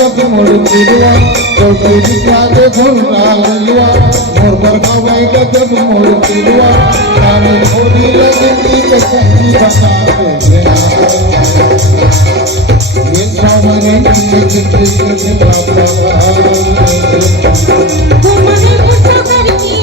जब मोड़ पिलवा तो तेरी याद घुला लिया मोर पर खावेगा जब मोड़ पिलवा रानी थोड़ी लगती के संगी बता दे ये सामने की जिंदगी से बाबा तुम्हारे मुसाफिर की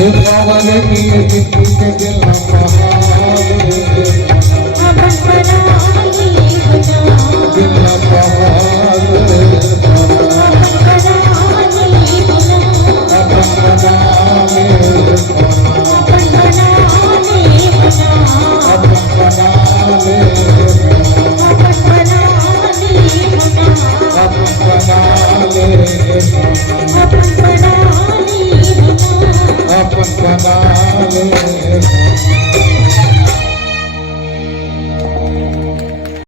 ये पावन की जिंदगी के दिल न पहाड़ अपन बना ले बना दिल न पहाड़ अपन बना ले बना अपन बना ले अपन बना ले बना अपन बना ले अपन बना ले बना अपन बना ले अपन बना ले बना अपन बना ले